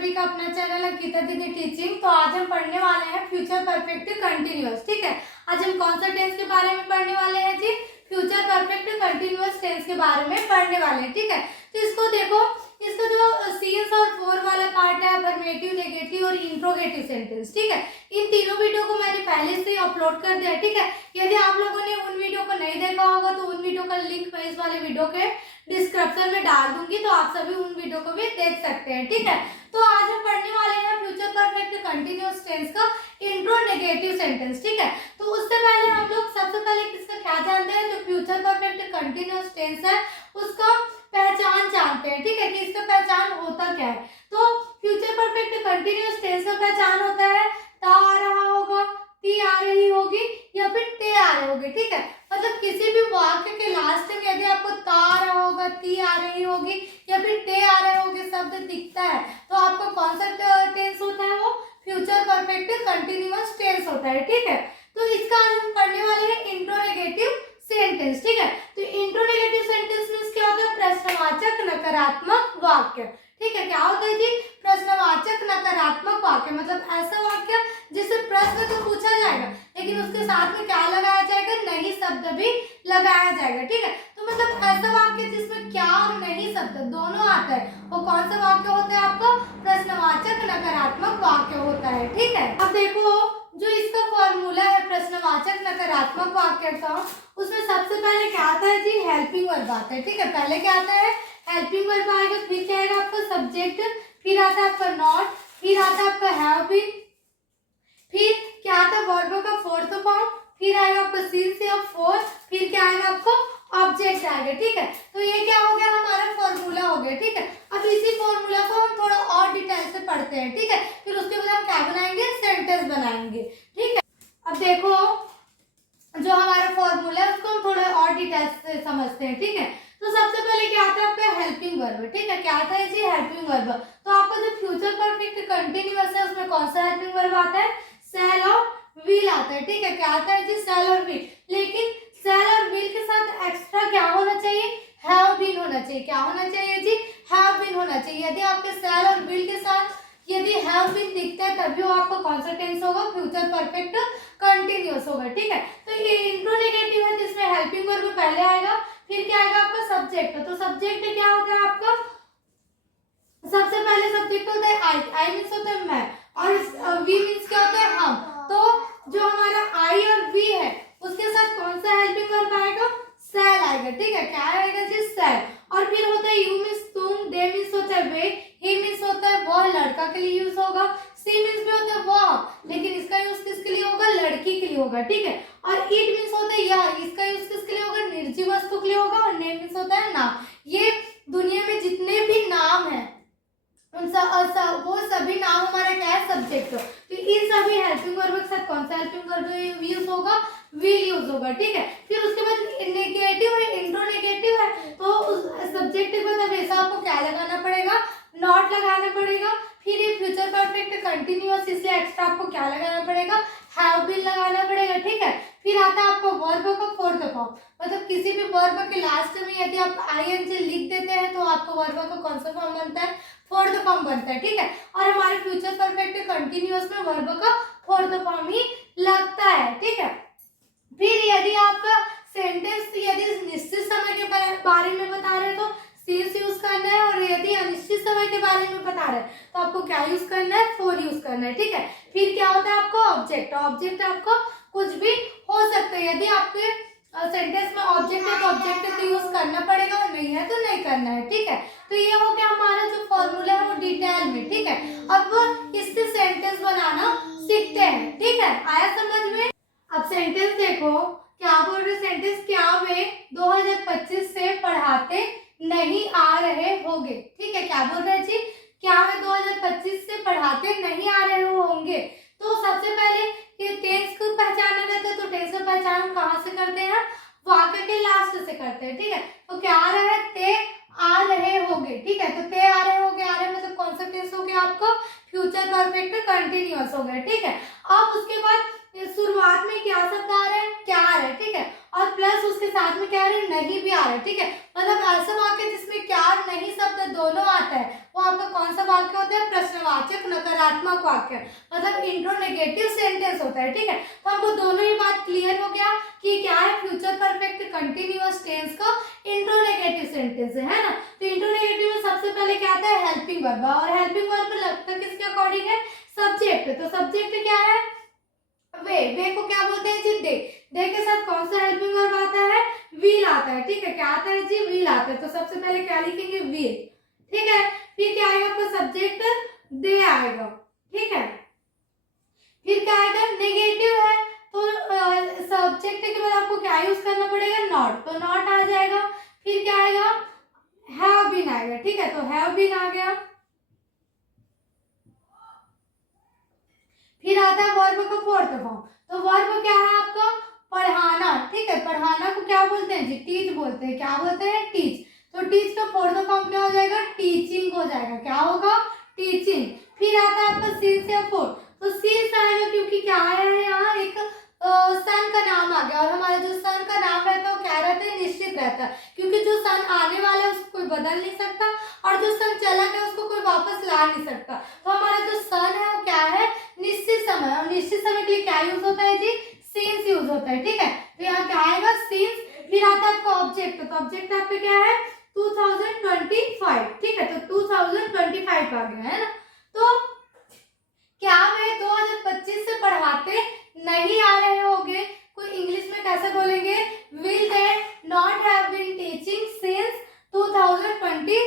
सभी का अपना चैनल अंकिता दीदी टीचिंग। तो आज हम पढ़ने वाले हैं फ्यूचर परफेक्ट कंटिन्यूअस। ठीक है, आज हम कौन सा टेंस के बारे में पढ़ने वाले हैं जी? फ्यूचर परफेक्ट कंटिन्यूअस टेंस के बारे में पढ़ने वाले हैं। ठीक है, तो इसको देखो, इसका जो सीन्स और फोर वाला पार्ट है, अफर्मेटिव, नेगेटिव और इंट्रोगेटिव सेंटेंस। ठीक है, इन तीनों वीडियो को मैंने पहले से अपलोड कर दिया है। ठीक है, यदि आप लोगों ने उन वीडियो को नहीं देखा होगा तो उन वीडियो का लिंक मैं इस वाले वीडियो के डिस्क्रिप्शन में डाल दूंगी, तो आप सभी उन वीडियो को भी देख सकते हैं। ठीक है, तो आज हम पढ़ने वाले हैं फ्यूचर परफेक्ट कंटिन्यूअस टेंस का इंट्रोगेटिव सेंटेंस। ठीक है, तो उससे पहले हम लोग सबसे पहले किसका क्या जानते हैं? जो फ्यूचर परफेक्ट कंटिन्यूअस टेंस है उसका पहचान जानते हैं। ठीक है, कि इसका पहचान होता क्या है? तो फ्यूचर परफेक्ट कंटिन्यूअस टेंस का पहचान होता है ता आ रहा होगा, ती आ रही होगी या फिर ते आ रहे होगी। ठीक है, मतलब किसी भी वाक्य के लास्ट में यदि आपको ता आ रहा होगा, ती आ रही होगी या फिर ते आ रहे होगे शब्द दिखता है तो आपका कौन सा टेंस होता है? वो फ्यूचर परफेक्ट कंटिन्यूअस टेंस होता है। ठीक है, तो इसका आज हम पढ़ने वाले हैं इंट्रोगेटिव सेंटेंस। ठीक है, तो इंट्रोगेटिव सेंटेंस मींस क्या होता है? प्रश्नवाचक नकारात्मक वाक्य। ठीक है, क्या होता है जी? प्रश्नवाचक नकारात्मक वाक्य, मतलब ऐसा वाक्य जिससे प्रश्न तो पूछा जाएगा लेकिन उसके साथ में क्या लगाया जाएगा? नहीं शब्द भी लगाया जाएगा। ठीक है, तो मतलब ऐसा वाक्य जिसमें क्या और नहीं शब्द दोनों आता है, वो कौन सा वाक्य होता है? आपका प्रश्नवाचक नकारात्मक वाक्य होता है। ठीक है, अब देखो जो इसका फॉर्मूला है प्रश्नवाचक नकारात्मक वाक्य का, उसमें सबसे पहले क्या आता है जी? हेल्पिंग वर्ब आता है। ठीक है, पहले क्या आता है? हेल्पिंग वर्ब आएगा, फिर क्या आएगा आपका सब्जेक्ट, फिर आता है आपका नॉट, फिर आता है आपका हैव बीन, फिर क्या आता है वर्ब का फोर्थ फॉर्म, फिर आएगा आपका सिंस या फोर, फिर क्या आएगा आपको? ऑब्जेक्ट आएगा। ठीक है, तो ये क्या हो गया? हमारा फॉर्मूला हो गया। ठीक है, अब इसी फॉर्मूला को हम थोड़ा और डिटेल से पढ़ते हैं। ठीक है, फिर उसके बाद हम क्या बनाएंगे? सेंटेंस बनाएंगे। ठीक है, अब देखो जो हमारा फॉर्मूला है उसको हम थोड़ा और डिटेल से समझते हैं। ठीक है, तो सबसे पहले क्या आता है आपका? Helping verb. ठीक है, क्या आता है जी? Helping verb. तो आपका जो फ्यूचर परफेक्ट कंटिन्यूअस है उसमें कौन सा हेल्पिंग वर्ब आता है? शैल और विल आता है। ठीक है, क्या आता है जी? शैल और विल। लेकिन शैल और विल के साथ एक्स्ट्रा क्या होना चाहिए? हैव बीन होना चाहिए। क्या होना चाहिए जी? हैव बीन होना चाहिए। यदि आपके शैल और विल के साथ यदि हैव बीन दिखता है तभी वो आपका कौन सा टेंस होगा? फ्यूचर परफेक्ट कंटिन्यूअस होगा। ठीक है, तो ये इंट्रोगेटिव है जिसमें हेल्पिंग वर्ब पहले आएगा, फिर क्या आएगा आपका? सब्जेक्ट। तो सब्जेक्ट क्या होता है आपका? सबसे पहले सब्जेक्ट होता है आई, आई मीन्स होता है मैं, और वी मीन्स क्या होता है? हम। तो जो हमारा आई और वी है उसके साथ कौन सा हेल्पिंग वर्ब आएगा? शैल आएगा। ठीक है, क्या आएगा जी? शैल। और फिर होता है यू मीन्स तुम, दे मीन्स होता है वे, ही मीन्स होता है वह, लड़का के लिए यूज होगा, सी मीन्स भी होता है वह, लेकिन इसका यूज किसके लिए होगा? लड़की के लिए होगा। ठीक है, और इट मीन्स होता है यह, इसका यूज किसके लिए होगा? निर्जीव वस्तु के लिए होगा, और नेम मीन्स होता है नाम। ये दुनिया में जितने भी नाम है वो सभी नाम हमारा क्या है? सब्जेक्ट। तो इन सभी हेल्पिंग वर्ब के साथ कौन सा हेल्पिंग वर्ब यूज होगा? विल यूज होगा। ठीक है, फिर उसके बाद नेगेटिव है, इंट्रोगेटिव है, तो उस सब्जेक्ट के बाद हमेशा आपको क्या लगाना पड़ेगा? नॉट लगाना पड़ेगा। फिर ये फ्यूचर परफेक्ट कंटिन्यूअस, इसलिए एक्स्ट्रा आपको क्या लगाना पड़ेगा? हैव बीन लगाना पड़ेगा। ठीक है, फिर आता है आपको वर्ब का फोर्थ फॉर्म, मतलब किसी भी वर्ब के लास्ट में यदि आप आईएनजी लिख देते हैं तो आपको वर्ब का कौन सा फॉर्म बनता है? फोर्थ फॉर्म बनता है। ठीक है, और हमारे फ्यूचर परफेक्ट कंटिन्यूअस में वर्ब का फोर्थ फॉर्म ही लगता है। ठीक है, फिर यदि आपका सेंटेंस यदि निश्चित समय के बारे में बता रहे तो सिंस यूज करना है, और यदि अनिश्चित समय के बारे में बता रहे तो आपको क्या यूज करना है? फॉर यूज करना है। ठीक है, फिर क्या होता है आपको? ऑब्जेक्ट। ऑब्जेक्ट आपको कुछ भी हो सकता है, यदि आपके सेंटेंस में ऑब्जेक्ट है तो ऑब्जेक्ट को यूज करना पड़ेगा, और नहीं है तो नहीं करना है। ठीक है, तो ये हो गया हमारा जो फॉर्मूला है वो डिटेल में। ठीक है, अब इससे सेंटेंस बनाना सीखते हैं। ठीक है, आया समझ में? अब सेंटेंस देखो, क्या बोल रहे? सेंटेंस क्या वे 2025 से पढ़ाते नहीं आ रहे होंगे। ठीक है, क्या बोल रहे जी? क्या वे 2025 से पढ़ाते नहीं आ रहे होंगे। तो सबसे पहले ये टेंस को पहचानना रहता है, तो टेंस की पहचान हम कहाँ से करते हैं? वाक्य के लास्ट से करते हैं। ठीक है, तो क्या आ रहा है? ते आ रहे होंगे। ठीक है, तो ते आ रहे होंगे, आ रहे मतलब कौन सा टेंस हो गया आपका? फ्यूचर परफेक्ट कंटिन्यूअस हो गया। ठीक है, अब उसके बाद शुरुआत में क्या शब्द आ रहा है, क्या आ रहा है, ठीक है, और प्लस उसके साथ में क्या आ रहा है, नहीं भी आ रहा है, ठीक है। मतलब ऐसा वाक्य जिसमें क्या और नहीं शब्द दोनों आता है वो आपका कौन सा वाक्य होता है, प्रश्नवाचक नकारात्मक वाक्य, मतलब इंट्रोनेगेटिव सेंटेंस होता है, ठीक है। तो हमको दोनों ही बात क्लियर हो गया कि क्या है, फ्यूचर परफेक्ट कंटिन्यूअस टेंस का इंट्रोनेगेटिव सेंटेंस है ना। तो इंट्रोनेगेटिव में सबसे पहले क्या आता है, हेल्पिंग वर्ब, और हेल्पिंग वर्ब लगता किसके अकॉर्डिंग है, सब्जेक्ट। तो सब्जेक्ट क्या है, वे को क्या बोलते हैं जी, दे के साथ कौन सा हेल्पिंग वर्ब आता है, विल आता है, ठीक है। क्या आता है जी, विल आता है। तो सबसे पहले क्या लिखेंगे, विल, ठीक है। फिर क्या आएगा आपका सब्जेक्ट, दे आएगा, ठीक है। फिर क्या आएगा, नेगेटिव है तो सब्जेक्ट के बाद आपको क्या यूज करना पड़ेगा, नॉट, तो नॉट आ जाएगा। फिर क्या आएगा, हैव बीन आएगा, ठीक है, तो हैव बीन आ गया। फिर आता है वर्ब का फोर्थ फॉर्म। तो वर्ब क्या है आपका, पढ़ाना, ठीक है। पढ़ाना को क्या बोलते हैं जी, टीच बोलते हैं। क्या बोलते हैं, टीच। तो टीच का फोर्थ फॉर्म क्या हो जाएगा, टीचिंग हो जाएगा। क्या होगा, टीचिंग। फिर आता है आपका सिंस या फोर। तो सिंस आएगा क्योंकि क्या आया है यहाँ, एक सन का नाम आ गया, और हमारा जो सन का नाम रहता है वो क्या रहता है, निश्चित रहता है, क्योंकि जो सन आने वाला है उसको कोई बदल नहीं सकता, और जो सन चला गया उसको कोई वापस ला नहीं सकता। तो हमारा जो सन है वो क्या है, निश्चित समय, और निश्चित समय के लिए क्या यूज होता है जी, सिंस यूज होता है, ठीक है। तो यहाँ क्या आएगा, सिंस। फिर आता है आपका ऑब्जेक्ट। तो ऑब्जेक्ट आपका क्या है, 2025, ठीक है। तो 2025 आ गया है ना। तो क्या वे 2025 से पढ़ाते नहीं आ रहे होंगे, कोई इंग्लिश में कैसे बोलेंगे, will they not have been teaching since 2025,